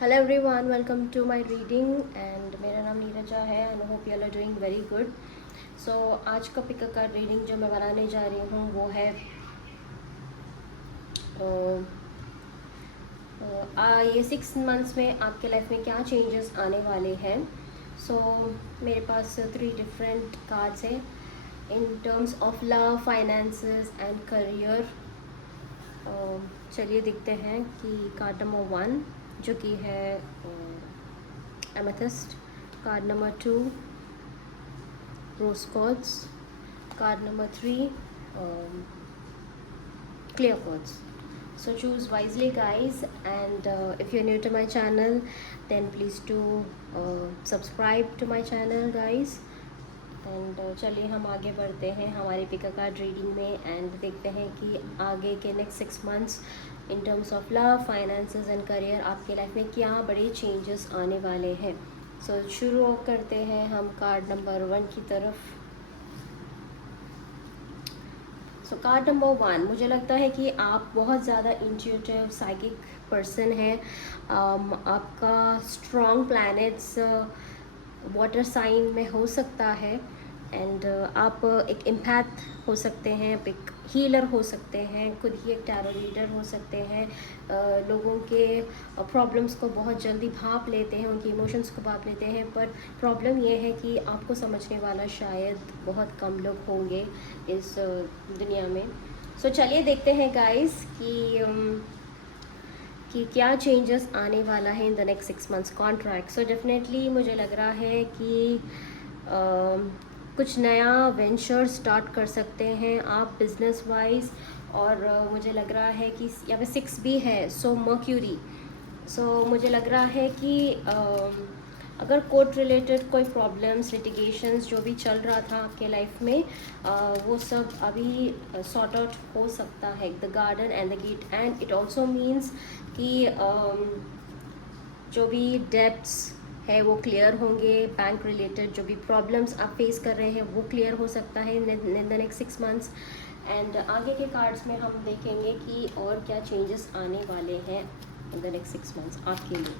Hello everyone, welcome to my reading and मेरा नाम नीरजा है and hope you are doing very good. So आज का पिक कार्ड रीडिंग जो मैं बनाने जा रही हूँ वो है ये 6 मंथ्स में आपके लाइफ में क्या चेंजेस आने वाले हैं। सो मेरे पास 3 डिफरेंट कार्ड्स हैं इन terms of love, finances and career. चलिए देखते हैं कि कार्ड नंबर 1 जो कि है amethyst, card number 2 rose quartz, card number 3 clear quartz. So choose wisely guys, and if you're new to my channel then please do subscribe to my channel guys। And चलिए हम आगे बढ़ते हैं हमारे pick card reading में and देखते हैं कि आगे के next 6 months in terms of love, finances and career आपके लाइफ में क्या बड़े चेंजेस आने वाले हैं। सो शुरू करते हैं हम कार्ड नंबर 1 की तरफ। सो कार्ड नंबर 1, मुझे लगता है कि आप बहुत ज़्यादा इंट्यूटिव साइकिक पर्सन हैं। आपका स्ट्रॉन्ग प्लैनेट्स वाटर साइन में हो सकता है एंड आप एक एम्पैथ हो सकते हैं, आप एक हीलर हो सकते हैं, खुद ही एक टैरो रीडर हो सकते हैं। लोगों के प्रॉब्लम्स को बहुत जल्दी भाप लेते हैं, उनके इमोशंस को भाप लेते हैं, पर प्रॉब्लम ये है कि आपको समझने वाला शायद बहुत कम लोग होंगे इस दुनिया में। सो चलिए देखते हैं गाइस कि क्या चेंजेस आने वाला है in the next 6 months contract. So definitely मुझे लग रहा है कि कुछ नया वेंचर स्टार्ट कर सकते हैं आप बिजनेस वाइज। और मुझे लग रहा है कि यहाँ पे 6 भी है, सो मर्क्यूरी। सो मुझे लग रहा है कि अगर कोर्ट रिलेटेड कोई प्रॉब्लम्स, लिटिगेशंस जो भी चल रहा था आपके लाइफ में, वो सब अभी सॉर्ट आउट हो सकता है। The garden and the gate, and it also means कि जो भी डेब्ट्स है वो क्लियर होंगे। बैंक रिलेटेड जो भी प्रॉब्लम्स आप फेस कर रहे हैं वो क्लियर हो सकता है in the next 6 months. And आगे के कार्ड्स में हम देखेंगे कि और क्या चेंजेस आने वाले हैं इन द नेक्स्ट 6 मंथ्स आपके लिए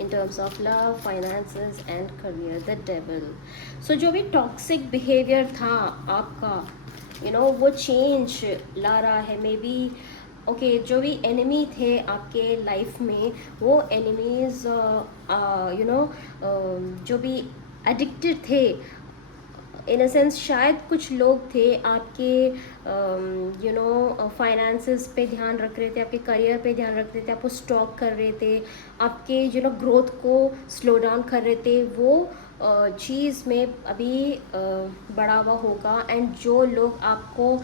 in terms of love, finances and career. The devil. So जो भी टॉक्सिक बिहेवियर था आपका, वो चेंज ला रहा है। मे बी ओके, जो भी एनिमी थे आपके लाइफ में वो एनिमीज जो भी एडिक्टेड थे, इन अ सेंस शायद कुछ लोग थे आपके फाइनेंसेस पे ध्यान रख रहे थे, आपके करियर पे ध्यान रख रहे थे, आपको स्टॉक कर रहे थे, आपके ग्रोथ को स्लो डाउन कर रहे थे। वो चीज़ में अभी बढ़ा हुआ होगा। एंड जो लोग आपको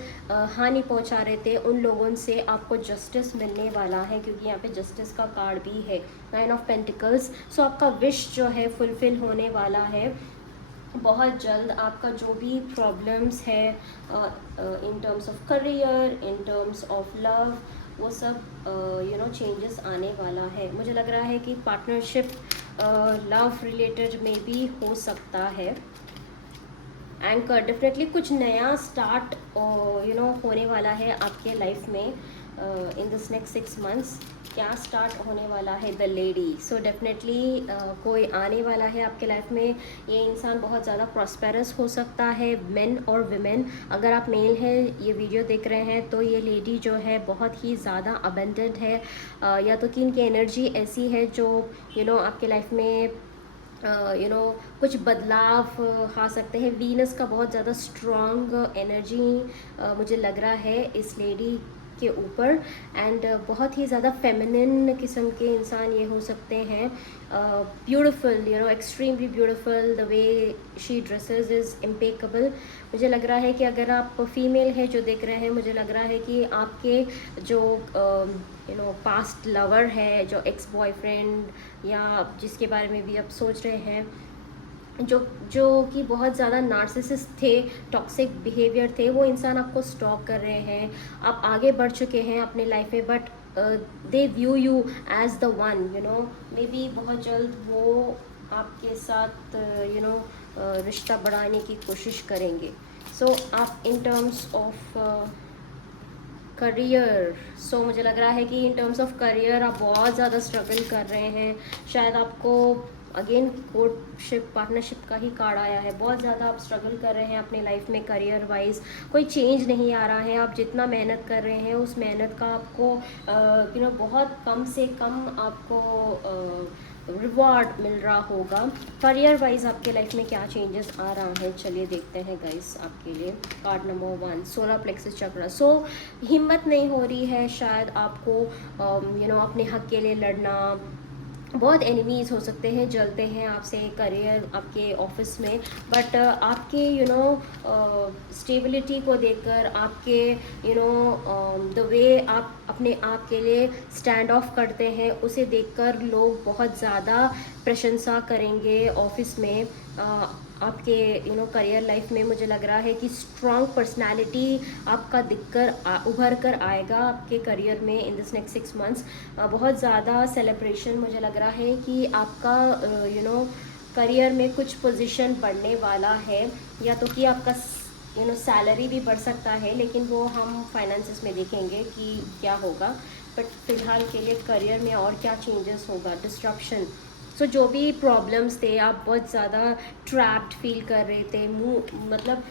हानि पहुंचा रहे थे उन लोगों से आपको जस्टिस मिलने वाला है, क्योंकि यहाँ पे जस्टिस का कार्ड भी है, 9 ऑफ पेंटिकल्स। सो आपका विश जो है फुलफिल होने वाला है बहुत जल्द। आपका जो भी प्रॉब्लम्स है इन terms of career, in terms of love, वो सब चेंजेस आने वाला है। मुझे लग रहा है कि पार्टनरशिप लव रिलेटेड में भी हो सकता है। एंकर, डेफिनेटली कुछ नया स्टार्ट होने वाला है आपके लाइफ में इन दिस नेक्स्ट 6 मंथ्स। क्या स्टार्ट होने वाला है? The lady. सो डेफिनेटली कोई आने वाला है आपके लाइफ में। ये इंसान बहुत ज़्यादा प्रॉस्पेरस हो सकता है, मेन और विमेन। अगर आप मेल हैं, ये वीडियो देख रहे हैं, तो ये लेडी जो है बहुत ही ज़्यादा अबेंडेंट है, या तो कि इनकी एनर्जी ऐसी है जो आपके लाइफ में कुछ बदलाव आ सकते हैं। वीनस का बहुत ज़्यादा स्ट्रॉन्ग एनर्जी मुझे लग रहा है इस लेडी के ऊपर। एंड बहुत ही ज़्यादा फेमिनिन किस्म के इंसान ये हो सकते हैं। Beautiful, extremely beautiful. The way she dresses is impeccable. मुझे लग रहा है कि अगर आप फीमेल है जो देख रहे हैं, मुझे लग रहा है कि आपके जो पास्ट लवर है, जो एक्स बॉयफ्रेंड या जिसके बारे में भी आप सोच रहे हैं, जो कि बहुत ज़्यादा नार्सिसिस्ट थे, टॉक्सिक बिहेवियर थे, वो इंसान आपको स्टॉक कर रहे हैं। आप आगे बढ़ चुके हैं अपने लाइफ में, but they view you as the one. Maybe बहुत जल्द वो आपके साथ रिश्ता बढ़ाने की कोशिश करेंगे। सो आप इन टर्म्स ऑफ करियर, सो मुझे लग रहा है कि इन टर्म्स ऑफ करियर आप बहुत ज़्यादा स्ट्रगल कर रहे हैं। शायद आपको अगेन कोर्टशिप पार्टनरशिप का ही कार्ड आया है। बहुत ज़्यादा आप स्ट्रगल कर रहे हैं अपने लाइफ में करियर वाइज, कोई चेंज नहीं आ रहा है। आप जितना मेहनत कर रहे हैं उस मेहनत का आपको बहुत कम से कम आपको रिवॉर्ड मिल रहा होगा। करियर वाइज आपके लाइफ में क्या चेंजेस आ रहा है, चलिए देखते हैं गाइस आपके लिए। कार्ड नंबर 1, सोलर प्लेक्सस चक्र। सो हिम्मत नहीं हो रही है शायद आपको अपने हक के लिए लड़ना। बहुत एनिमीज़ हो सकते हैं, जलते हैं आपसे करियर आपके ऑफिस में, बट आपके स्टेबिलिटी को देखकर, आपके द वे आप अपने आप के लिए स्टैंड ऑफ करते हैं उसे देखकर लोग बहुत ज़्यादा प्रशंसा करेंगे ऑफिस में। आपके करियर लाइफ में मुझे लग रहा है कि स्ट्रॉन्ग पर्सनालिटी आपका दिखकर उभर कर आएगा आपके करियर में इन दिस नेक्स्ट 6 मंथ्स। बहुत ज़्यादा सेलिब्रेशन मुझे लग रहा है कि आपका करियर में कुछ पोजीशन बढ़ने वाला है, या तो कि आपका सैलरी भी बढ़ सकता है, लेकिन वो हम फाइनेंसेस में देखेंगे कि क्या होगा। बट फिलहाल के लिए करियर में और क्या चेंजेस होगा, डिस्ट्रप्शन। सो जो भी प्रॉब्लम्स थे, आप बहुत ज़्यादा ट्रैप्ड फील कर रहे थे, मतलब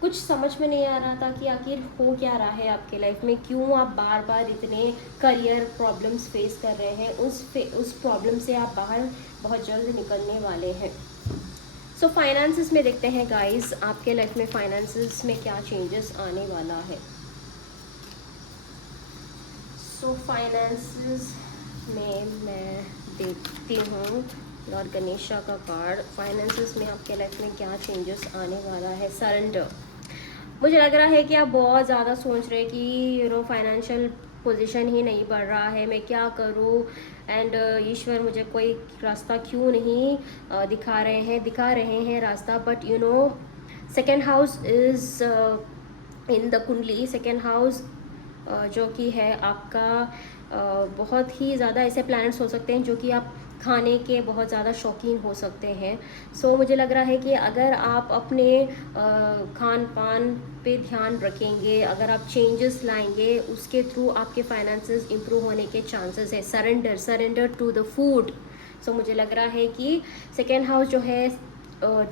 कुछ समझ में नहीं आ रहा था कि आखिर हो क्या रहा है आपके लाइफ में, क्यों आप बार बार इतने करियर प्रॉब्लम्स फेस कर रहे हैं। उस प्रॉब्लम से आप बाहर बहुत जल्द निकलने वाले हैं। सो फाइनेंसेस में देखते हैं गाइस आपके लाइफ में फाइनेंसेस में क्या चेंजेस आने वाला है। सो फाइनेंसेस में मैं देखती हूँ लॉर्ड गणेशा का कार्ड। फाइनेंसेस में आपके लाइफ में क्या चेंजेस आने वाला है। सरेंडर। मुझे लग रहा है कि आप बहुत ज़्यादा सोच रहे हैं कि फाइनेंशियल पोजीशन ही नहीं बढ़ रहा है, मैं क्या करूँ, एंड ईश्वर मुझे कोई रास्ता क्यों नहीं दिखा रहे हैं रास्ता। But second house is in the कुंडली। सेकेंड हाउस जो कि है आपका, बहुत ही ज़्यादा ऐसे प्लैनेट्स हो सकते हैं जो कि आप खाने के बहुत ज़्यादा शौकीन हो सकते हैं। सो मुझे लग रहा है कि अगर आप अपने खान पान पे ध्यान रखेंगे, अगर आप चेंजेस लाएंगे, उसके थ्रू आपके फाइनेंसेस इंप्रूव होने के चांसेस है। Surrender to the food. So मुझे लग रहा है कि सेकेंड हाउस जो है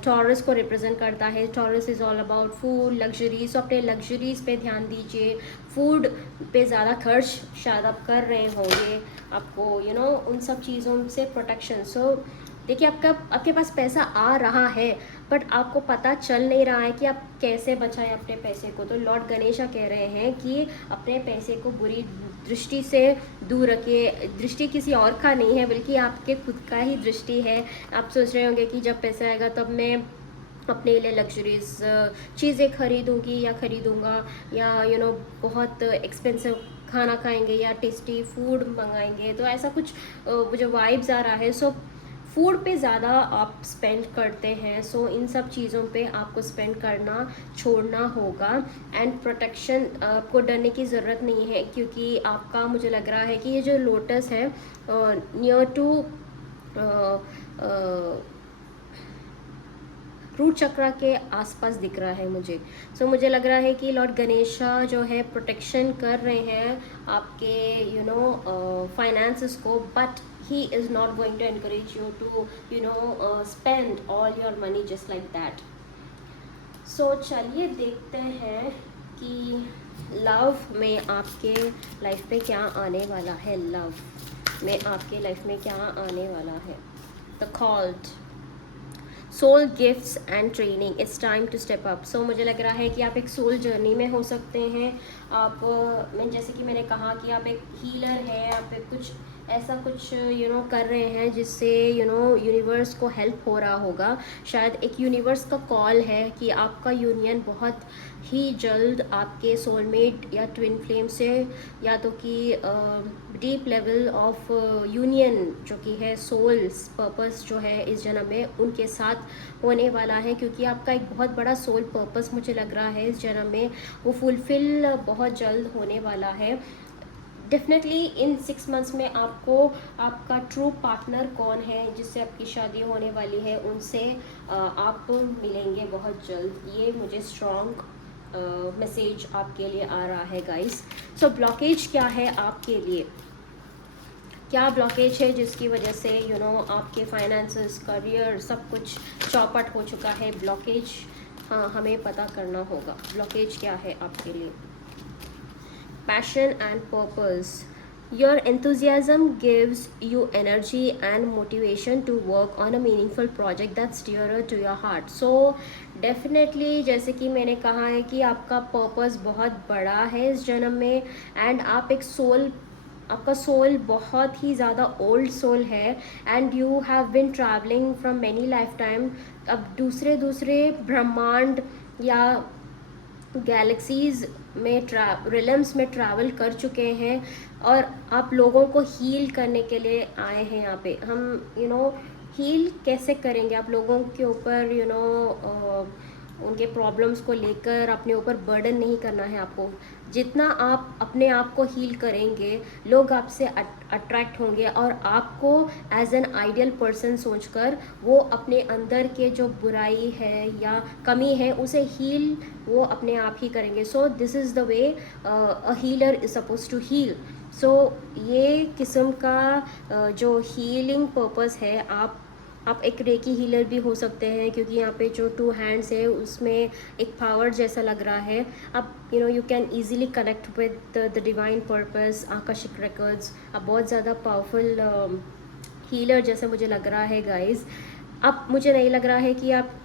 टॉरस को रिप्रेजेंट करता है। Taurus is all about food, luxuries. So अपने लग्जरीज पे ध्यान दीजिए, फूड पे ज़्यादा खर्च शायद आप कर रहे होंगे, आपको उन सब चीज़ों से प्रोटेक्शन। सो देखिए, आपके पास पैसा आ रहा है, बट आपको पता चल नहीं रहा है कि आप कैसे बचाएं अपने पैसे को। तो लॉर्ड गणेशा कह रहे हैं कि अपने पैसे को बुरी दृष्टि से दूर रखिए। दृष्टि किसी और का नहीं है, बल्कि आपके खुद का ही दृष्टि है। आप सोच रहे होंगे कि जब पैसा आएगा तब मैं अपने लिए लग्जरीज चीज़ें खरीदूंगी या खरीदूंगा, या बहुत एक्सपेंसिव खाना खाएंगे या टेस्टी फूड मंगाएंगे। तो ऐसा कुछ जो वाइब्स आ रहा है। सो फूड पे ज़्यादा आप स्पेंड करते हैं, सो इन सब चीज़ों पे आपको स्पेंड करना छोड़ना होगा। एंड प्रोटेक्शन, आपको डरने की ज़रूरत नहीं है, क्योंकि आपका मुझे लग रहा है कि ये जो लोटस है नियर टू रूट चक्र के आसपास दिख रहा है मुझे। सो मुझे लग रहा है कि लॉर्ड गणेशा जो है प्रोटेक्शन कर रहे हैं आपके फाइनेंसेस को, but he is not going to encourage you to spend all your money just like that. So चलिए देखते हैं कि लव में आपके लाइफ पे क्या आने वाला है। लव में आपके लाइफ में क्या आने वाला है। The called soul gifts and training, it's time to step up. So मुझे लग रहा है कि आप एक सोल जर्नी में हो सकते हैं। आप मैं जैसे कि मैंने कहा कि आप एक हीलर हैं, आप एक कुछ ऐसा कुछ कर रहे हैं जिससे यूनिवर्स को हेल्प हो रहा होगा। शायद एक यूनिवर्स का कॉल है कि आपका यूनियन बहुत ही जल्द आपके सोलमेट या ट्विन फ्लेम से, या तो कि डीप लेवल ऑफ यूनियन जो कि है सोल्स पर्पस जो है इस जन्म में, उनके साथ होने वाला है। क्योंकि आपका एक बहुत बड़ा सोल पर्पस मुझे लग रहा है इस जन्म में, वो फुलफिल बहुत जल्द होने वाला है। डेफिनेटली इन 6 मंथ्स में आपको आपका ट्रू पार्टनर कौन है जिससे आपकी शादी होने वाली है, उनसे आप मिलेंगे बहुत जल्द। ये मुझे स्ट्रॉन्ग मैसेज आपके लिए आ रहा है गाइस। सो ब्लॉकेज क्या है आपके लिए, क्या ब्लॉकेज है जिसकी वजह से आपके फाइनेंसेस, करियर, सब कुछ चौपट हो चुका है। ब्लॉकेज हाँ हमें पता करना होगा, ब्लॉकेज क्या है आपके लिए। Passion and purpose, your enthusiasm gives you energy and motivation to work on a meaningful project that's dearer to your heart. So definitely जैसे कि मैंने कहा है कि आपका पर्पस बहुत बड़ा है इस जन्म में, एंड आप एक सोल, आपका सोल बहुत ही ज़्यादा ओल्ड सोल है, and you have been travelling from many life time. अब दूसरे दूसरे ब्रह्मांड या गैलेक्सीज़ में रिलम्स में ट्रैवल कर चुके हैं, और आप लोगों को हील करने के लिए आए हैं यहाँ पे। हम हील कैसे करेंगे, आप लोगों के ऊपर उनके प्रॉब्लम्स को लेकर अपने ऊपर बर्डन नहीं करना है आपको। जितना आप अपने आप को हील करेंगे, लोग आपसे अट्रैक्ट होंगे, और आपको एज एन आइडियल पर्सन सोचकर वो अपने अंदर के जो बुराई है या कमी है उसे हील वो अपने आप ही करेंगे। So this is the way a healer is suppose to heal. So ये किस्म का जो हीलिंग पर्पस है, आप एक रेकी हीलर भी हो सकते हैं, क्योंकि यहाँ पे जो 2 हैंड्स है उसमें एक पावर जैसा लग रहा है। आप you can easily connect with the divine purpose, Akashic records. आप बहुत ज़्यादा पावरफुल हीलर जैसा मुझे लग रहा है गाइस। अब मुझे नहीं लग रहा है कि आप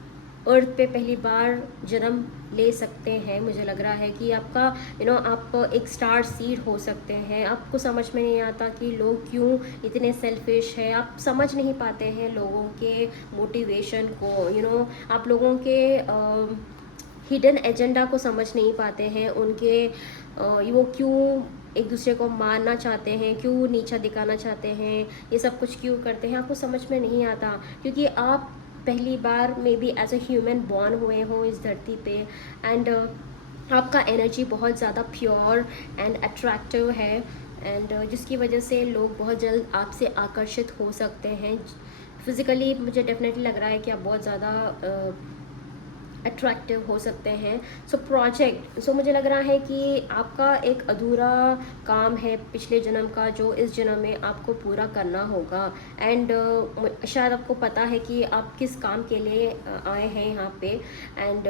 अर्थ पे पहली बार जन्म ले सकते हैं। मुझे लग रहा है कि आपका आप एक स्टार सीड हो सकते हैं। आपको समझ में नहीं आता कि लोग क्यों इतने सेल्फिश है, आप समझ नहीं पाते हैं लोगों के मोटिवेशन को। आप लोगों के हिडन एजेंडा को समझ नहीं पाते हैं, उनके वो क्यों एक दूसरे को मारना चाहते हैं, क्यों नीचा दिखाना चाहते हैं, ये सब कुछ क्यों करते हैं, आपको समझ में नहीं आता, क्योंकि आप पहली बार maybe as a human born हुए हों इस धरती पे, एंड आपका एनर्जी बहुत ज़्यादा प्योर एंड अट्रैक्टिव है, एंड जिसकी वजह से लोग बहुत जल्द आपसे आकर्षित हो सकते हैं। फिज़िकली मुझे डेफिनेटली लग रहा है कि आप बहुत ज़्यादा अट्रैक्टिव हो सकते हैं। सो मुझे लग रहा है कि आपका एक अधूरा काम है पिछले जन्म का, जो इस जन्म में आपको पूरा करना होगा। एंड शायद आपको पता है कि आप किस काम के लिए आए हैं यहाँ पे, एंड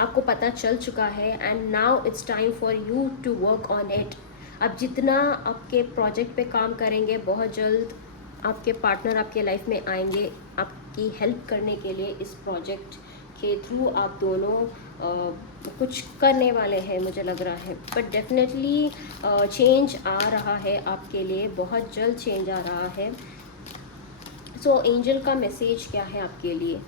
आपको पता चल चुका है, and now it's time for you to work on it. अब जितना आपके प्रोजेक्ट पे काम करेंगे, बहुत जल्द आपके पार्टनर आपके लाइफ में आएंगे आपकी हेल्प करने के लिए। इस प्रोजेक्ट के थ्रू आप दोनों कुछ करने वाले हैं, मुझे लग रहा है। बट डेफिनेटली चेंज आ रहा है आपके लिए, बहुत जल्द चेंज आ रहा है। सो एंजल का मैसेज क्या है आपके लिए?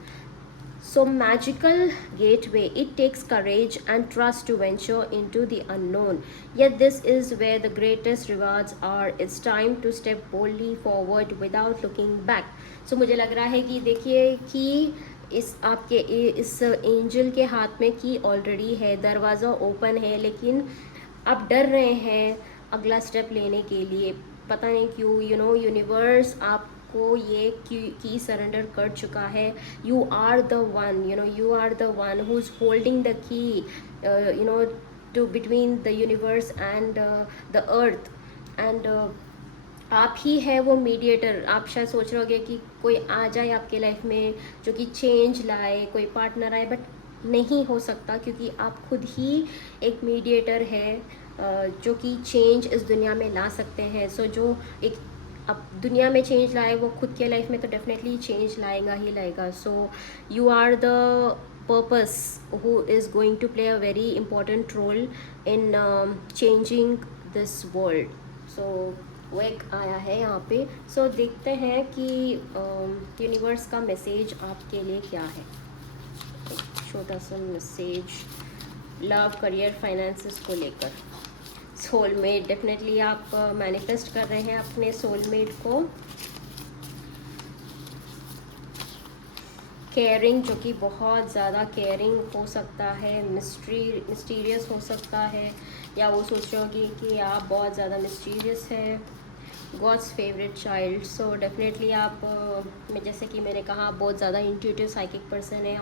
So magical gateway, it takes courage and trust to venture into the unknown, yet this is where the greatest rewards are. It's time to step boldly forward without looking back. So मुझे लग रहा है कि देखिए कि इस angel के हाथ में की ऑलरेडी है, दरवाज़ा ओपन है, लेकिन आप डर रहे हैं अगला स्टेप लेने के लिए। पता नहीं क्यों, यूनिवर्स आपको ये की सरेंडर कर चुका है। You are the one who is holding the key to between the universe and the earth, and आप ही है वो मीडिएटर। आप शायद सोच रहे होंगे कि कोई आ जाए आपके लाइफ में जो कि चेंज लाए, कोई पार्टनर आए, बट नहीं हो सकता, क्योंकि आप खुद ही एक मीडिएटर है जो कि चेंज इस दुनिया में ला सकते हैं। सो जो एक अब दुनिया में चेंज लाए, वो खुद के लाइफ में तो डेफिनेटली चेंज लाएगा ही लाएगा। So you are the purpose who is going to play a very important role in changing this world. So वो एक आया है यहाँ पे। सो देखते हैं कि यूनिवर्स का मैसेज आपके लिए क्या है। एक छोटा सा मैसेज लव, करियर, फाइनेंसेस को लेकर। सोलमेट, डेफिनेटली आप मैनिफेस्ट कर रहे हैं अपने सोलमेट को। केयरिंग, जो कि बहुत ज़्यादा केयरिंग हो सकता है, मिस्टीरियस हो सकता है, या वो सोच रहे होगी कि आप बहुत ज़्यादा मिस्टीरियस है। God's favourite child, so definitely आप मैं जैसे कि मैंने कहा बहुत ज़्यादा इंट्यूटिव साइकिक पर्सन है।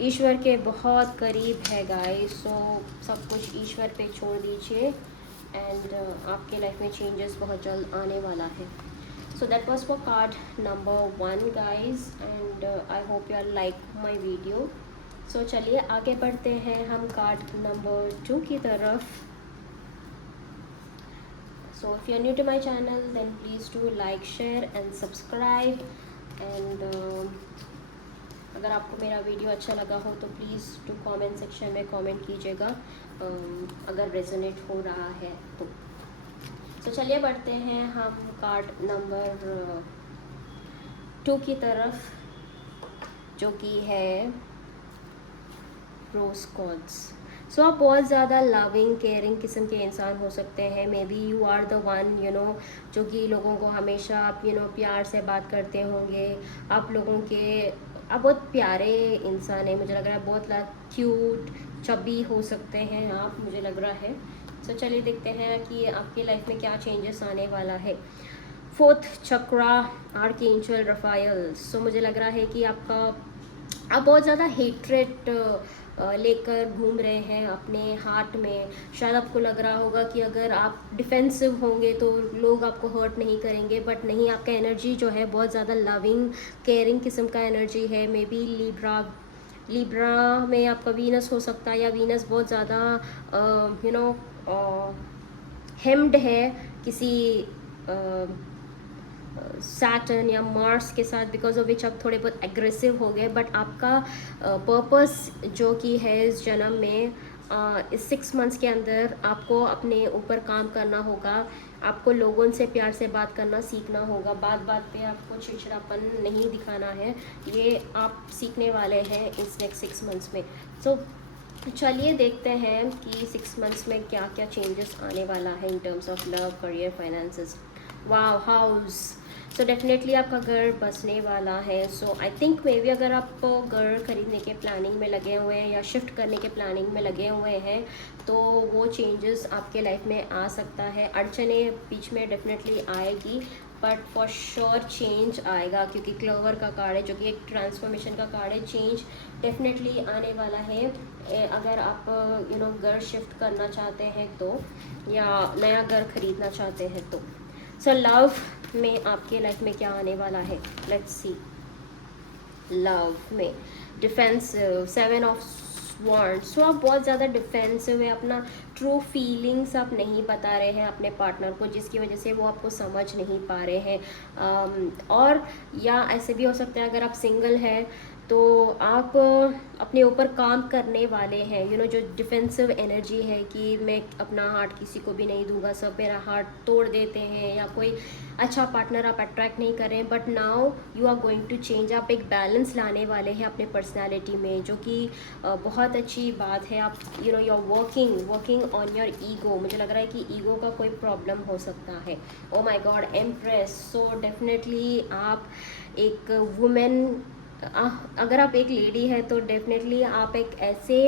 ईश्वर के बहुत करीब है गाइस। सो सब कुछ ईश्वर पे छोड़ दीजिए एंड आपके लाइफ में चेंजेस बहुत जल्द आने वाला है। So that was for card number 1 guys and I hope you are like my video. So चलिए आगे बढ़ते हैं हम कार्ड नंबर 2 की तरफ। So if you're new to my channel then please do like, share and subscribe and अगर आपको मेरा वीडियो अच्छा लगा हो तो प्लीज़ टू कमेंट सेक्शन में कमेंट कीजिएगा अगर रेजोनेट हो रहा है तो चलिए बढ़ते हैं हम कार्ड नंबर 2 की तरफ, जो कि है रोज़ कॉर्ड्स। सो आप बहुत ज़्यादा लविंग केयरिंग किस्म के इंसान हो सकते हैं। Maybe you are the one जो कि लोगों को हमेशा आप प्यार से बात करते होंगे। आप लोगों के आप बहुत प्यारे इंसान हैं, मुझे लग रहा है बहुत क्यूट चबी हो सकते हैं आप, मुझे लग रहा है। सो चलिए देखते हैं कि आपकी लाइफ में क्या चेंजेस आने वाला है। 4th चक्रा आर्कएंजल रफायल। सो मुझे लग रहा है कि आप बहुत ज़्यादा हेट्रेट लेकर घूम रहे हैं अपने हार्ट में। शायद आपको लग रहा होगा कि अगर आप डिफेंसिव होंगे तो लोग आपको हर्ट नहीं करेंगे, बट नहीं, आपका एनर्जी जो है बहुत ज़्यादा लविंग केयरिंग किस्म का एनर्जी है। मे बी लिब्रा में आपका वीनस हो सकता है, या वीनस बहुत ज़्यादा हेम्ड है किसी सैटर्न या मार्स के साथ, बिकॉज ऑफ विच आप थोड़े बहुत एग्रेसिव हो गए। बट आपका पर्पस जो कि है इस जन्म में, इस 6 मंथ्स के अंदर आपको अपने ऊपर काम करना होगा। आपको लोगों से प्यार से बात करना सीखना होगा। बात बात पे आपको चिड़चिड़ापन नहीं दिखाना है, ये आप सीखने वाले हैं इस नेक्स्ट 6 मंथ्स में। सो चलिए देखते हैं कि 6 मंथ्स में क्या क्या चेंजेस आने वाला है इन terms of love, career, finances. Wow, house. So definitely आपका घर बसने वाला है। सो आई थिंक मे बी अगर आप घर खरीदने के प्लानिंग में लगे हुए हैं या शिफ्ट करने के प्लानिंग में लगे हुए हैं तो वो चेंजेस आपके लाइफ में आ सकता है। अड़चने बीच में डेफिनेटली आएगी, बट फॉर श्योर चेंज आएगा, क्योंकि क्लोवर का कार्ड है जो कि एक ट्रांसफॉर्मेशन का कार्ड है। चेंज डेफिनेटली आने वाला है अगर आप घर शिफ्ट करना चाहते हैं तो, या नया घर खरीदना चाहते हैं तो। सो लव में आपके लाइफ में क्या आने वाला है, लेट्स सी। लव में डिफेंसिव, 7 ऑफ स्वॉर्ड्स। सो आप बहुत ज़्यादा डिफेंसिव है, अपना ट्रू फीलिंग्स आप नहीं बता रहे हैं अपने पार्टनर को, जिसकी वजह से वो आपको समझ नहीं पा रहे हैं। और या ऐसे भी हो सकता है अगर आप सिंगल हैं तो आप अपने ऊपर काम करने वाले हैं। जो डिफेंसिव एनर्जी है कि मैं अपना हार्ट किसी को भी नहीं दूंगा, सब मेरा हार्ट तोड़ देते हैं, या कोई अच्छा पार्टनर आप अट्रैक्ट नहीं कर रहे हैं। But now you are going to change. आप एक बैलेंस लाने वाले हैं अपने पर्सनैलिटी में, जो कि बहुत अच्छी बात है। आप you are working on your ego. मुझे लग रहा है कि ईगो का कोई प्रॉब्लम हो सकता है। ओ माई गॉड, एम्प्रेस। सो डेफिनेटली आप एक वुमेन, अगर आप एक लेडी है तो डेफिनेटली आप एक ऐसे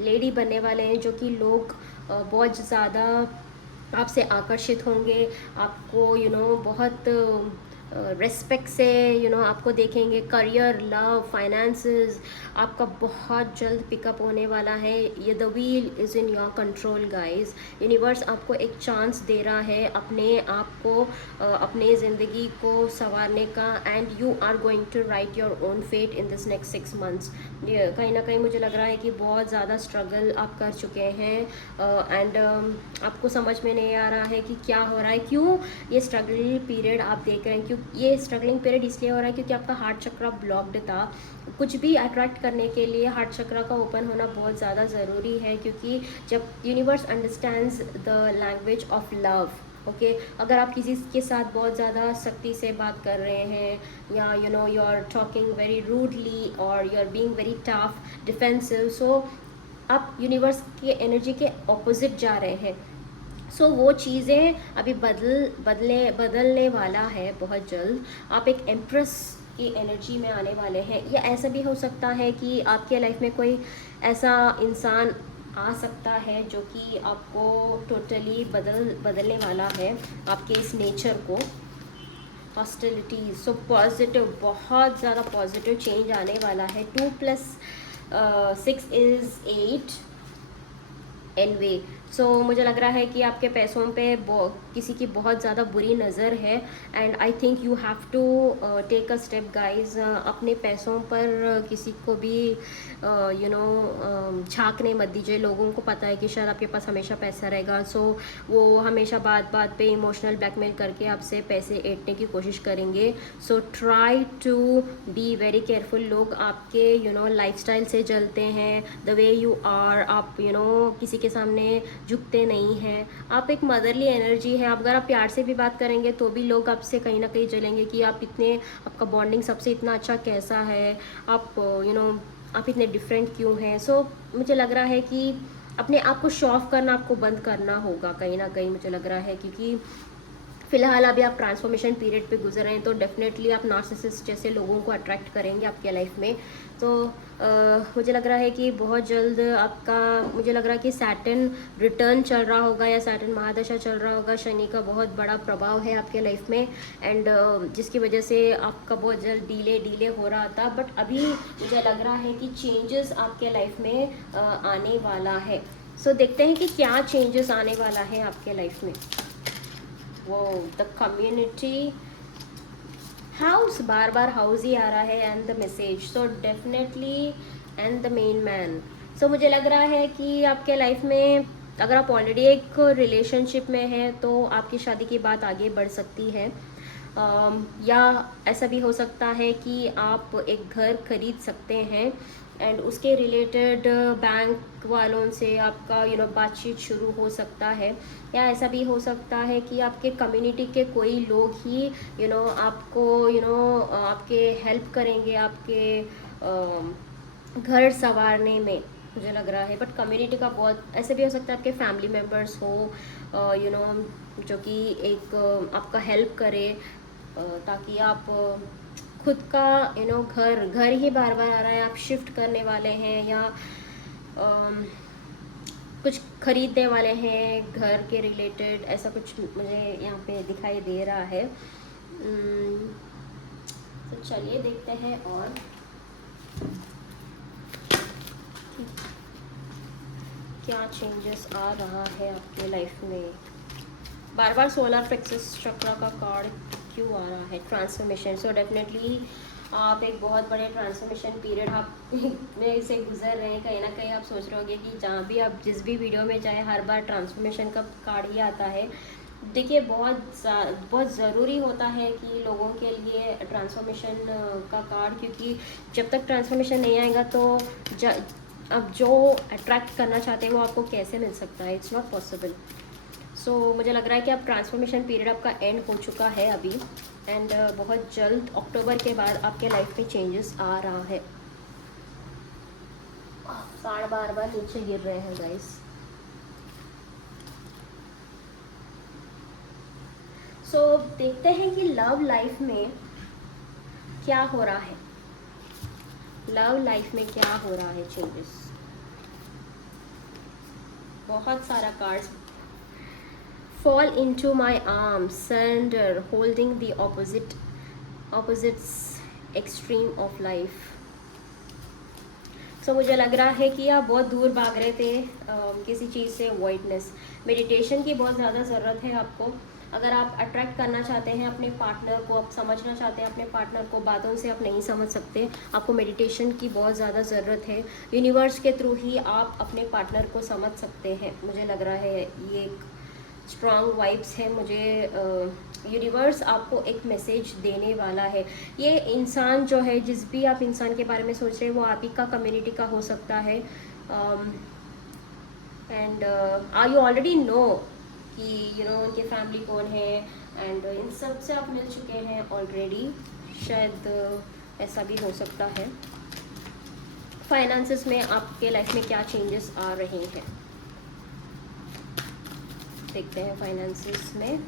लेडी बनने वाले हैं जो कि लोग बहुत ज़्यादा आपसे आकर्षित होंगे। आपको बहुत रेस्पेक्ट से आपको देखेंगे। करियर, लव, फाइनेंसेस आपका बहुत जल्द पिकअप होने वाला है। ये the wheel is in your control guys. Universe आपको एक चांस दे रहा है अपने आप को अपने ज़िंदगी को संवारने का, and you are going to write your own fate in this next 6 months. कहीं ना कहीं मुझे लग रहा है कि बहुत ज़्यादा स्ट्रगल आप कर चुके हैं एंड आपको समझ में नहीं आ रहा है कि क्या हो रहा है, क्यों ये स्ट्रगलिंग पीरियड आप देख रहे हैं। क्यों ये स्ट्रगलिंग पीरियड इसलिए हो रहा है क्योंकि आपका हार्ट चक्र ब्लॉक्ड था। कुछ भी अट्रैक्ट करने के लिए हार्ट चक्र का ओपन होना बहुत ज़्यादा ज़रूरी है, क्योंकि जब universe understands the language of love, okay, अगर आप किसी के साथ बहुत ज़्यादा सख्ती से बात कर रहे हैं, या you are talking very rudely और you are being very tough, defensive, so आप यूनिवर्स के एनर्जी के ऑपोजिट जा रहे हैं। सो वो चीज़ें अभी बदलने वाला है बहुत जल्द। आप एक एम्प्रेस की एनर्जी में आने वाले हैं। या ऐसा भी हो सकता है कि आपके लाइफ में कोई ऐसा इंसान आ सकता है जो कि आपको टोटली बदलने वाला है, आपके इस नेचर को। हॉस्टिलिटी, सो पॉजिटिव, बहुत ज़्यादा पॉजिटिव चेंज आने वाला है। 2+6 इज़ 8 एनवे। सो मुझे लग रहा है कि आपके पैसों पे किसी की बहुत ज़्यादा बुरी नज़र है, and I think you have to take a step guys. अपने पैसों पर किसी को भी झांकने मत दीजिए। लोगों को पता है कि शायद आपके पास हमेशा पैसा रहेगा, सो वो हमेशा बात बात पे इमोशनल ब्लैकमेल करके आपसे पैसे ऐंठने की कोशिश करेंगे। So try to be very careful. लोग आपके लाइफस्टाइल से जलते हैं, द वे यू आर, आप किसी के सामने झुकते नहीं हैं। आप एक मदरली एनर्जी है। अगर आप प्यार से भी बात करेंगे तो भी लोग आपसे कहीं ना कहीं जलेंगे कि आपका बॉन्डिंग सबसे इतना अच्छा कैसा है, आप आप इतने डिफरेंट क्यों हैं। सो मुझे लग रहा है कि अपने आप को शो ऑफ करना आपको बंद करना होगा कहीं ना कहीं, मुझे लग रहा है, क्योंकि फिलहाल अभी आप ट्रांसफॉर्मेशन पीरियड पे गुजर रहे हैं, तो डेफिनेटली आप नार्सिसिस्ट जैसे लोगों को अट्रैक्ट करेंगे आपके लाइफ में। तो मुझे लग रहा है कि बहुत जल्द आपका, मुझे लग रहा है कि सैटर्न रिटर्न चल रहा होगा या सैटर्न महादशा चल रहा होगा। शनि का बहुत बड़ा प्रभाव है आपके लाइफ में, एंड जिसकी वजह से आपका बहुत जल्द डिले हो रहा था, बट अभी मुझे लग रहा है कि चेंजेस आपके लाइफ में आने वाला है। सो देखते हैं कि क्या चेंजेस आने वाला है आपके लाइफ में। वो द कम्युनिटी हाउस, बार बार हाउस ही आ रहा है, and the message, so definitely, and the main man. So मुझे लग रहा है कि आपके लाइफ में अगर आप ऑलरेडी एक रिलेशनशिप में हैं तो आपकी शादी की बात आगे बढ़ सकती है, या ऐसा भी हो सकता है कि आप एक घर खरीद सकते हैं, एंड उसके रिलेटेड बैंक वालों से आपका बातचीत शुरू हो सकता है। या ऐसा भी हो सकता है कि आपके कम्युनिटी के कोई लोग ही आपको आपके हेल्प करेंगे आपके घर संवारने में, मुझे लग रहा है। बट कम्युनिटी का बहुत, ऐसे भी हो सकता है आपके फैमिली मेम्बर्स हो जो कि एक आपका हेल्प करे, ताकि आप खुद का घर ही बार बार आ रहा है, आप शिफ्ट करने वाले हैं या कुछ खरीदने वाले हैं घर के रिलेटेड, ऐसा कुछ मुझे यहाँ पे दिखाई दे रहा है। तो चलिए देखते हैं और क्या चेंजेस आ रहा है आपके लाइफ में। बार बार सोलर प्लेक्सस चक्र का कार्ड क्यों आ रहा है? ट्रांसफॉर्मेशन। सो डेफिनेटली आप एक बहुत बड़े ट्रांसफॉर्मेशन पीरियड आप में से गुजर रहे हैं। कहीं ना कहीं आप सोच रहे होंगे कि जहाँ भी आप जिस भी वीडियो में जाए हर बार ट्रांसफॉर्मेशन का कार्ड ही आता है। देखिए बहुत ज़रूरी होता है कि लोगों के लिए ट्रांसफॉर्मेशन का कार्ड, क्योंकि जब तक ट्रांसफॉर्मेशन नहीं आएगा तो अब जो अट्रैक्ट करना चाहते हैं वो आपको कैसे मिल सकता है? It's not possible. सो मुझे लग रहा है कि अब ट्रांसफॉर्मेशन पीरियड आपका एंड हो चुका है अभी, एंड बहुत जल्द अक्टूबर के बाद आपके लाइफ में चेंजेस आ रहा है। कार्ड बार बार नीचे गिर रहे हैं गाइस। सो देखते हैं कि लव लाइफ में क्या हो रहा है। लव लाइफ में क्या हो रहा है चेंजेस? बहुत सारा cards. Fall into my arms, surrender, holding the opposites extreme of life. So मुझे लग रहा है कि आप बहुत दूर भाग रहे थे किसी चीज़ से, अवॉइडनेस। मेडिटेशन की बहुत ज़्यादा ज़रूरत है आपको। अगर आप अट्रैक्ट करना चाहते हैं अपने पार्टनर को, आप समझना चाहते हैं अपने पार्टनर को, बातों से आप नहीं समझ सकते, आपको मेडिटेशन की बहुत ज़्यादा ज़रूरत है। यूनिवर्स के थ्रू ही आप अपने पार्टनर को समझ सकते हैं। मुझे लग रहा है ये एक स्ट्रॉन्ग वाइब्स है। मुझे यूनिवर्स आपको एक मैसेज देने वाला है। ये इंसान जो है, जिस भी आप इंसान के बारे में सोच रहे हैं, वो आप ही का कम्युनिटी का हो सकता है, and I you already know कि उनके फैमिली कौन है, एंड इन सब से आप मिल चुके हैं ऑलरेडी, शायद ऐसा भी हो सकता है। फाइनेंसेस में आपके लाइफ में क्या चेंजेस आ रहे हैं देखते हैं। फाइनेंसेस में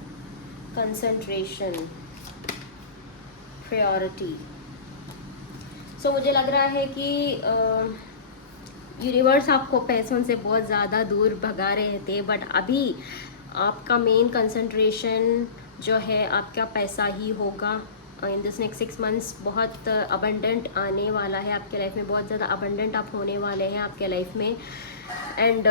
कंसंट्रेशन, प्रायोरिटी। सो मुझे लग रहा है कि यूनिवर्स आपको पैसों से बहुत ज़्यादा दूर भगा रहे थे, बट अभी आपका मेन कंसंट्रेशन जो है आपका पैसा ही होगा। इन दिस नेक्स्ट 6 मंथ्स बहुत अबंडेंट आने वाला है आपके लाइफ में, बहुत ज़्यादा अबंडेंट आप होने वाले हैं आपके लाइफ में। एंड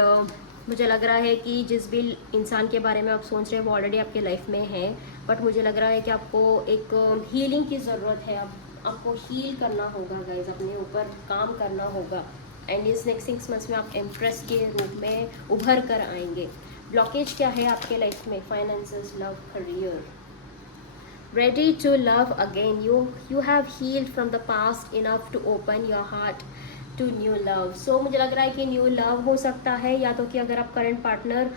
मुझे लग रहा है कि जिस भी इंसान के बारे में आप सोच रहे हैं वो ऑलरेडी आपके लाइफ में है, बट मुझे लग रहा है कि आपको एक हीलिंग की ज़रूरत है। आपको हील करना होगा गाइज, अपने ऊपर काम करना होगा। एंड इस नेक्स्ट 6 मंथ्स में आप एम्प्रेस के रूप में उभर कर आएंगे। ब्लॉकेज क्या है आपके लाइफ में? Finances, love, career. Ready to love again. You have healed from the past enough to open your heart to new love. So मुझे लग रहा है कि न्यू लव हो सकता है, या तो कि अगर आप करंट पार्टनर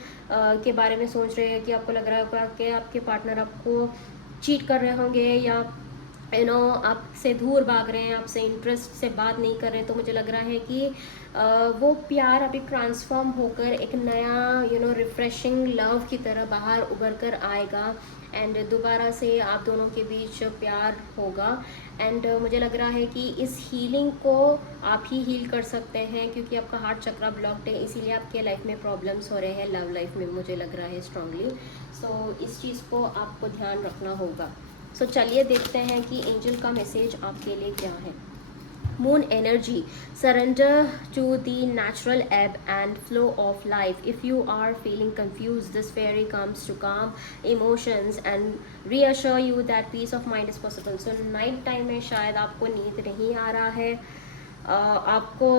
के बारे में सोच रहे हैं कि आपको लग रहा है कि आपके पार्टनर आपको चीट कर रहे होंगे, या आपसे दूर भाग रहे हैं, आपसे इंटरेस्ट से बात नहीं कर रहे, तो मुझे लग रहा है कि वो प्यार अभी ट्रांसफॉर्म होकर एक नया रिफ्रेशिंग लव की तरह बाहर उभर कर आएगा। एंड दोबारा से आप दोनों के बीच प्यार होगा। एंड मुझे लग रहा है कि इस हीलिंग को आप ही हील कर सकते हैं, क्योंकि आपका हार्ट चक्रा ब्लॉक्ड है, इसीलिए आपके लाइफ में प्रॉब्लम्स हो रहे हैं लव लाइफ में, मुझे लग रहा है स्ट्रांगली। सो इस चीज़ को आपको ध्यान रखना होगा। सो चलिए देखते हैं कि एंजल का मैसेज आपके लिए क्या है। Moon energy, surrender to the natural ebb and flow of life. If you are feeling confused, this fairy comes to calm emotions and reassure you that peace of mind is possible. So night time में शायद आपको नींद नहीं आ रहा है, आपको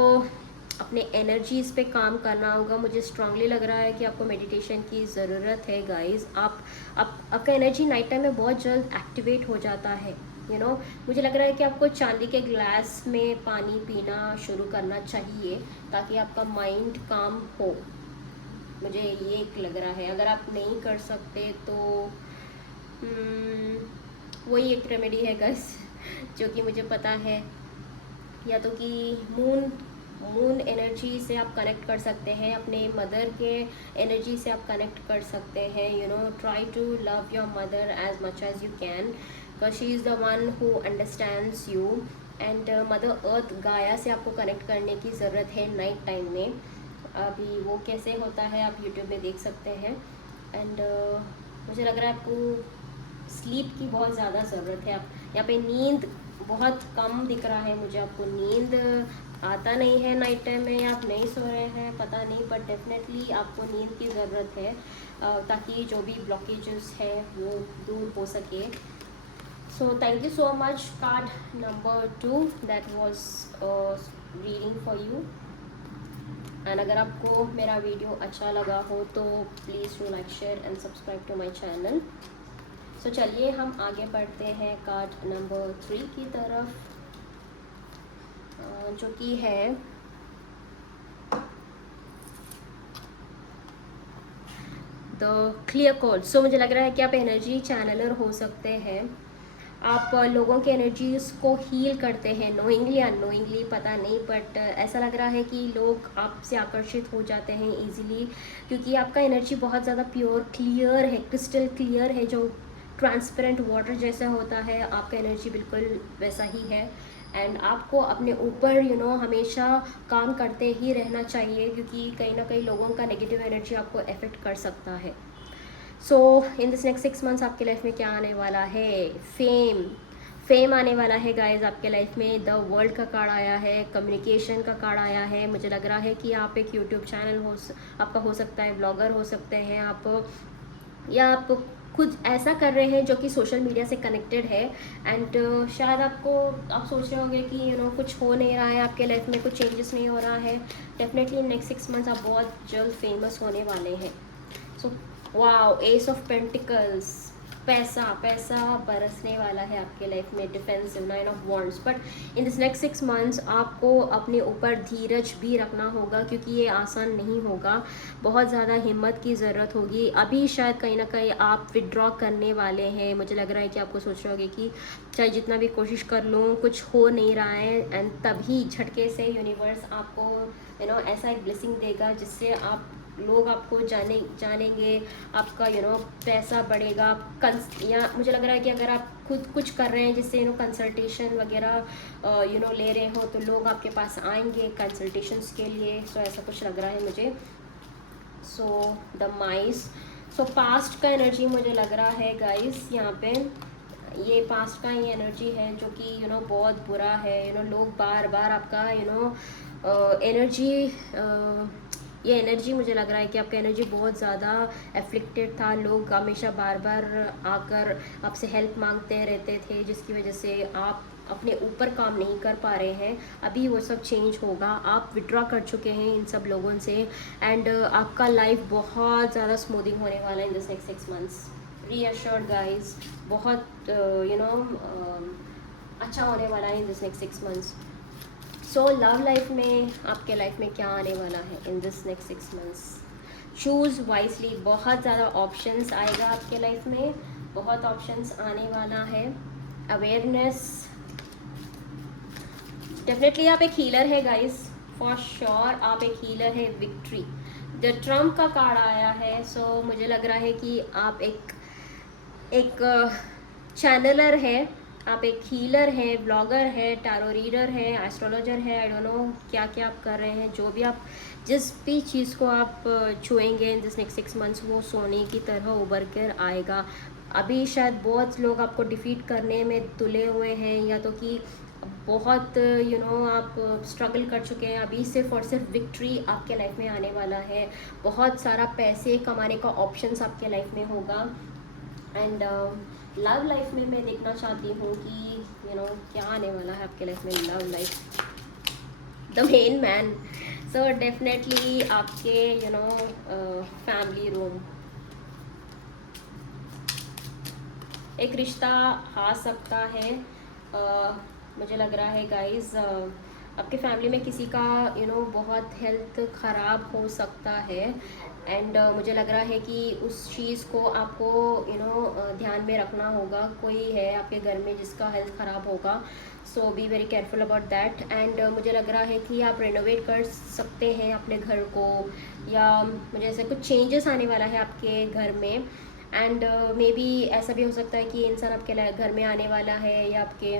अपने energies पे काम करना होगा। मुझे स्ट्रांगली लग रहा है कि आपको मेडिटेशन की ज़रूरत है गाइस। आपका एनर्जी नाइट टाइम में बहुत जल्द एक्टिवेट हो जाता है। मुझे लग रहा है कि आपको चांदी के ग्लास में पानी पीना शुरू करना चाहिए, ताकि आपका माइंड काम हो। मुझे ये एक लग रहा है। अगर आप नहीं कर सकते तो वही एक रेमेडी है गाइस जो कि मुझे पता है, या तो कि मून एनर्जी से आप कनेक्ट कर सकते हैं, अपने मदर के एनर्जी से आप कनेक्ट कर सकते हैं। Try to love your mother as much as you can, because she is the one who understands you. And mother earth Gaia से आपको कनेक्ट करने की ज़रूरत है नाइट टाइम में। अभी वो कैसे होता है आप यूट्यूब में देख सकते हैं। एंड मुझे लग रहा है आपको स्लीप की बहुत ज़्यादा ज़रूरत है। आप यहाँ पे नींद बहुत कम दिख रहा है मुझे, आपको नींद आता नहीं है नाइट टाइम में, आप नहीं सो रहे हैं, पता नहीं, बट डेफिनेटली आपको नींद की ज़रूरत है, ताकि जो भी ब्लॉकेजेस है वो दूर हो सके। So thank you so much card number 2, that was reading for you. And अगर आपको मेरा वीडियो अच्छा लगा हो तो please do like, share and subscribe to my channel. So चलिए हम आगे बढ़ते हैं कार्ड नंबर 3 की तरफ, जो कि है द क्लियर कॉल। सो मुझे लग रहा है कि आप एनर्जी चैनलर हो सकते हैं। आप लोगों के एनर्जीज को हील करते हैं, नोइंगली अननोइंगली पता नहीं, बट ऐसा लग रहा है कि लोग आपसे आकर्षित हो जाते हैं इजीली, क्योंकि आपका एनर्जी बहुत ज़्यादा प्योर क्लियर है, क्रिस्टल क्लियर है, जो ट्रांसपेरेंट वाटर जैसा होता है, आपका एनर्जी बिल्कुल वैसा ही है। एंड आपको अपने ऊपर हमेशा काम करते ही रहना चाहिए, क्योंकि कहीं ना कहीं लोगों का नेगेटिव एनर्जी आपको अफेक्ट कर सकता है। सो इन दिस नेक्स्ट 6 मंथ्स आपके लाइफ में क्या आने वाला है? फेम आने वाला है गाइज आपके लाइफ में। द वर्ल्ड का कार्ड आया है, कम्युनिकेशन का कार्ड आया है। मुझे लग रहा है कि आप एक यूट्यूब चैनल आपका हो सकता है, ब्लॉगर हो सकते हैं आप, या आप खुद ऐसा कर रहे हैं जो कि सोशल मीडिया से कनेक्टेड है। एंड शायद आप सोच रहे होंगे कि कुछ हो नहीं रहा है आपके लाइफ में, कुछ चेंजेस नहीं हो रहा है। डेफिनेटली नेक्स्ट 6 मंथ्स आप बहुत जल्द फेमस होने वाले हैं। So wow, S of pentacles, पैसा बरसने वाला है आपके लाइफ में। Defensive, 9 of wands. But in this next 6 months आपको अपने ऊपर धीरज भी रखना होगा, क्योंकि ये आसान नहीं होगा, बहुत ज़्यादा हिम्मत की ज़रूरत होगी। अभी शायद कहीं ना कहीं आप विड्रॉ करने वाले हैं। मुझे लग रहा है कि आपको सोच रहे होगे कि चाहे जितना भी कोशिश कर लूँ कुछ हो नहीं रहा है, एंड तभी झटके से यूनिवर्स आपको ऐसा एक ब्लेसिंग देगा जिससे लोग आपको जानेंगे, आपका पैसा बढ़ेगा। या मुझे लग रहा है कि अगर आप खुद कुछ कर रहे हैं जिससे कंसल्टेशन वगैरह ले रहे हो, तो लोग आपके पास आएंगे कंसल्टेशंस के लिए। सो ऐसा कुछ लग रहा है मुझे। So the mice, so past का एनर्जी मुझे लग रहा है गाइस, यहाँ पे ये पास्ट का ही एनर्जी है जो कि बहुत बुरा है। लोग बार बार आपका एनर्जी, ये एनर्जी मुझे लग रहा है कि आपका एनर्जी बहुत ज़्यादा एफ्लिक्टेड था। लोग हमेशा बार बार आकर आपसे हेल्प मांगते रहते थे, जिसकी वजह से आप अपने ऊपर काम नहीं कर पा रहे हैं। अभी वो सब चेंज होगा, आप विड्रॉ कर चुके हैं इन सब लोगों से, एंड आपका लाइफ बहुत ज़्यादा स्मूथिंग होने वाला है इन this next 6 months. Reassured guys, बहुत अच्छा होने वाला है इन this next 6 months. So love life में, आपके लाइफ में क्या आने वाला है इन this next 6 months? Choose wisely. बहुत ज़्यादा ऑप्शंस आएगा आपके लाइफ में, बहुत ऑप्शंस आने वाला है। अवेयरनेस, डेफिनेटली आप एक हीलर है गाइस, फॉर श्योर आप एक हीलर है। विक्ट्री, द ट्रम्प का कार्ड आया है। सो मुझे लग रहा है कि आप एक चैनलर है, आप एक हीलर है, ब्लॉगर है, टैरो रीडर है, एस्ट्रोलॉजर है। आई डोंट नो क्या क्या आप कर रहे हैं। जो भी आप, जिस भी चीज़ को आप छुएंगे इन दिस नेक्स्ट 6 मंथ्स, वो सोने की तरह उभर कर आएगा। अभी शायद बहुत लोग आपको डिफीट करने में तुले हुए हैं, या तो कि बहुत आप स्ट्रगल कर चुके हैं। अभी सिर्फ और सिर्फ विक्ट्री आपके लाइफ में आने वाला है। बहुत सारा पैसे कमाने का ऑप्शंस आपके लाइफ में होगा। एंड लव लाइफ में मैं देखना चाहती हूँ कि क्या आने वाला है आपके लाइफ में। Love life, the main man. So definitely आपके फैमिली रूम, एक रिश्ता आ सकता है। मुझे लग रहा है गाइस, आपके फैमिली में किसी का बहुत हेल्थ ख़राब हो सकता है। एंड मुझे लग रहा है कि उस चीज़ को आपको ध्यान में रखना होगा। कोई है आपके घर में जिसका हेल्थ ख़राब होगा, so be very careful about that. And मुझे लग रहा है कि आप रेनोवेट कर सकते हैं अपने घर को, या मुझे ऐसे कुछ चेंजेस आने वाला है आपके घर में। एंड मे बी ऐसा भी हो सकता है कि ये इंसान आपके घर में आने वाला है, या आपके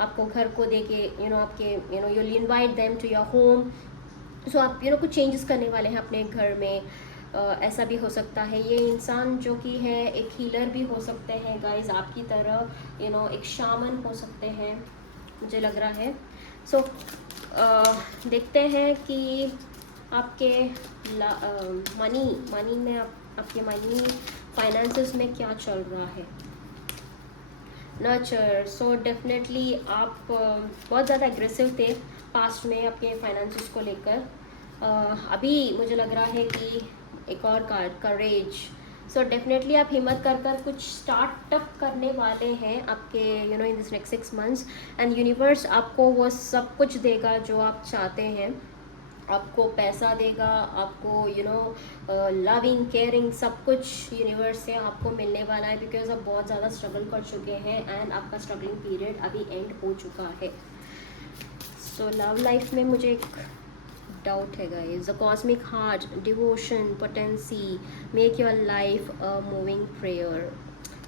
आपको घर को दे के आपके you will invite them to your home. So आप कुछ चेंजेस करने वाले हैं अपने घर में। ऐसा भी हो सकता है। ये इंसान जो कि है एक हीलर भी हो सकते हैं गाइस, आपकी तरह एक शामन हो सकते हैं, मुझे लग रहा है। सो देखते हैं कि आपके मनी में आपके मनी फाइनेंसेस में क्या चल रहा है। नर्चर, सो डेफिनेटली आप बहुत ज़्यादा एग्रेसिव थे पास्ट में आपके फाइनेंसेस को लेकर। अभी मुझे लग रहा है कि एक और कार्ड, करेज। सो डेफिनेटली आप हिम्मत कर कुछ स्टार्टअप करने वाले हैं आपके इन this next 6 months. And universe आपको वो सब कुछ देगा जो आप चाहते हैं। आपको पैसा देगा, आपको लविंग केयरिंग सब कुछ यूनिवर्स से आपको मिलने वाला है, बिकॉज आप बहुत ज़्यादा स्ट्रगल कर चुके हैं एंड आपका स्ट्रगलिंग पीरियड अभी एंड हो चुका है। सो लव लाइफ में मुझे एक डाउट है guys. The cosmic heart, devotion, potency, make your life a moving prayer.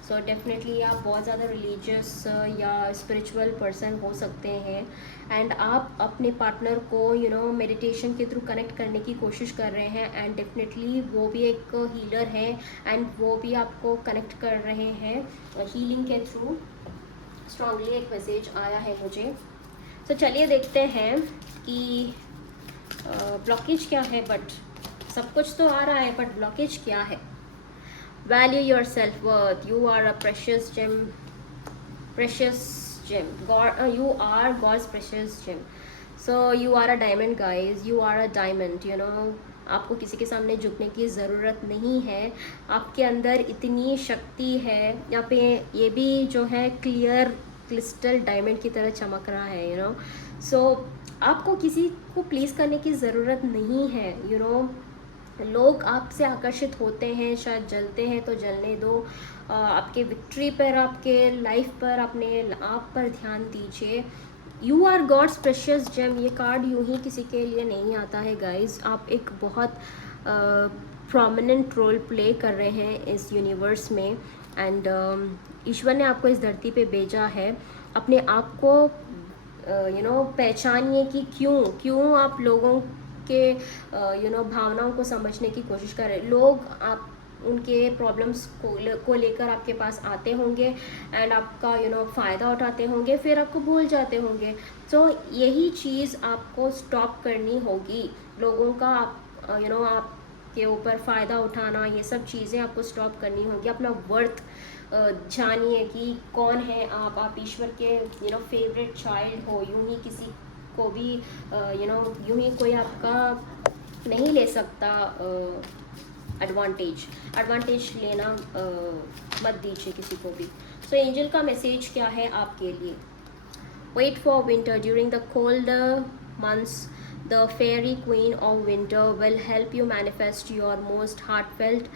So definitely आप बहुत ज़्यादा रिलीजियस या स्पिरिचुअल पर्सन हो सकते हैं, एंड आप अपने पार्टनर को मेडिटेशन के थ्रू कनेक्ट करने की कोशिश कर रहे हैं। एंड डेफिनेटली वो भी एक हीलर है, एंड वो भी आपको कनेक्ट कर रहे हैं हीलिंग के थ्रू। स्ट्रांगली एक मैसेज आया है मुझे। तो चलिए देखते हैं कि ब्लॉकेज क्या है। बट सब कुछ तो आ रहा है, बट ब्लॉकेज क्या है? Value your self-worth. You are a precious gem. Precious gem. God, you are God's precious gem. So you are a diamond, guys. You are a diamond. आपको किसी के सामने झुकने की ज़रूरत नहीं है। आपके अंदर इतनी शक्ति है। यहाँ पे ये भी जो है क्लियर क्रिस्टल डायमंड की तरह चमक रहा है। सो आपको किसी को प्लीज़ करने की ज़रूरत नहीं है। लोग आपसे आकर्षित होते हैं, शायद जलते हैं तो जलने दो। आपके विक्ट्री पर, आपके लाइफ पर, अपने आप पर ध्यान दीजिए। You are God's precious gem. ये कार्ड यूं ही किसी के लिए नहीं आता है गाइज। आप एक बहुत प्रोमिनेंट रोल प्ले कर रहे हैं इस यूनिवर्स में। एंड ईश्वर ने आपको इस धरती पे भेजा है। अपने आप को पहचानिए कि क्यों आप लोगों के भावनाओं को समझने की कोशिश कर रहे हैं। लोग उनके प्रॉब्लम्स को लेकर आपके पास आते होंगे एंड आपका फ़ायदा उठाते होंगे, फिर आपको भूल जाते होंगे। तो यही चीज़ आपको स्टॉप करनी होगी। लोगों का आपके ऊपर फ़ायदा उठाना, ये सब चीज़ें आपको स्टॉप करनी होगी। अपना वर्थ जानिए कि कौन है आप ईश्वर के फेवरेट चाइल्ड हो। यूं ही किसी को भी यूं ही कोई आपका नहीं ले सकता एडवांटेज लेना मत दीजिए किसी को भी। सो एंजल का मैसेज क्या है आपके लिए? Wait for winter. During the colder months, the fairy queen of winter will help you manifest your most heartfelt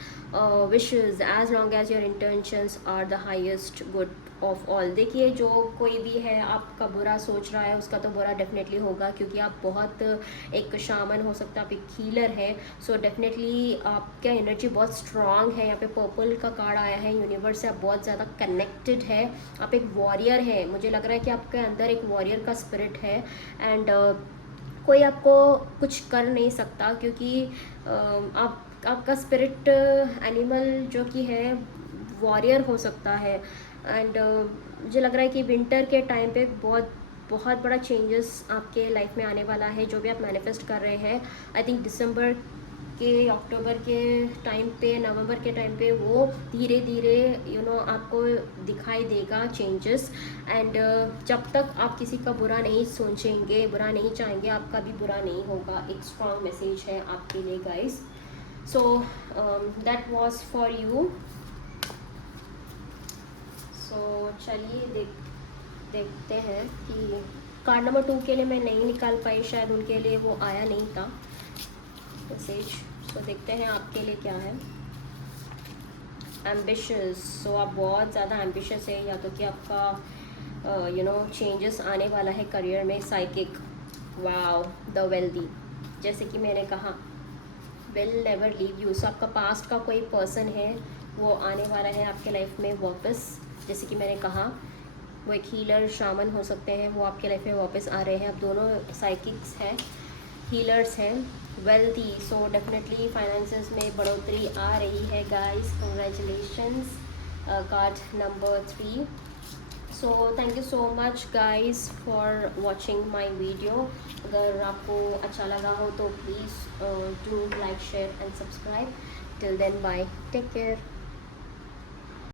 wishes, as long as your intentions are the highest good of all. देखिए, जो कोई भी है आपका बुरा सोच रहा है, उसका तो बुरा डेफिनेटली होगा, क्योंकि आप बहुत एक शामन हो सकता है, आप एक हीलर है। सो डेफिनेटली आपका एनर्जी बहुत स्ट्रांग है। यहाँ पे पर्पल का कार्ड आया है, यूनिवर्स से आप बहुत ज़्यादा कनेक्टेड है। आप एक वॉरियर है, मुझे लग रहा है कि आपके अंदर एक वॉरियर का स्पिरिट है एंड कोई आपको कुछ कर नहीं सकता, क्योंकि आपका स्पिरिट एनिमल जो कि है वॉरियर हो सकता है। एंड मुझे लग रहा है कि विंटर के टाइम पे बहुत बहुत बड़ा चेंजेस आपके लाइफ में आने वाला है। जो भी आप मैनिफेस्ट कर रहे हैं, आई थिंक दिसंबर के, अक्टूबर के टाइम पे, नवंबर के टाइम पे वो धीरे धीरे आपको दिखाई देगा चेंजेस। एंड जब तक आप किसी का बुरा नहीं सोचेंगे, बुरा नहीं चाहेंगे, आपका भी बुरा नहीं होगा। एक स्ट्रॉन्ग मैसेज है आपके लिए guys. So that was for you. So चलिए देखते हैं कि कार्ड नंबर 2 के लिए मैं नहीं निकाल पाई, शायद उनके लिए वो आया नहीं था मैसेज। तो देखते हैं आपके लिए क्या है। एम्बिशियस। सो आप बहुत ज़्यादा एम्बिशियस है, या तो कि आपका चेंजेस आने वाला है करियर में। साइकिक, वाओ, द वेल्दी, जैसे कि मैंने कहा विल नेवर लीव यू। सो आपका पास्ट का कोई पर्सन है, वो आने वाला है आपके लाइफ में वापस। जैसे कि मैंने कहा, वो एक हीलर शामन हो सकते हैं, वो आपके लाइफ में वापस आ रहे हैं। आप दोनों साइकिक्स हैं, हीलर्स हैं। वेल्थी, सो डेफिनेटली फाइनेंसेस में बढ़ोतरी आ रही है guys. Congratulations, card number 3। So thank you so much guys for watching my video. अगर आपको अच्छा लगा हो तो please do like, share and subscribe. Till then, bye, take care.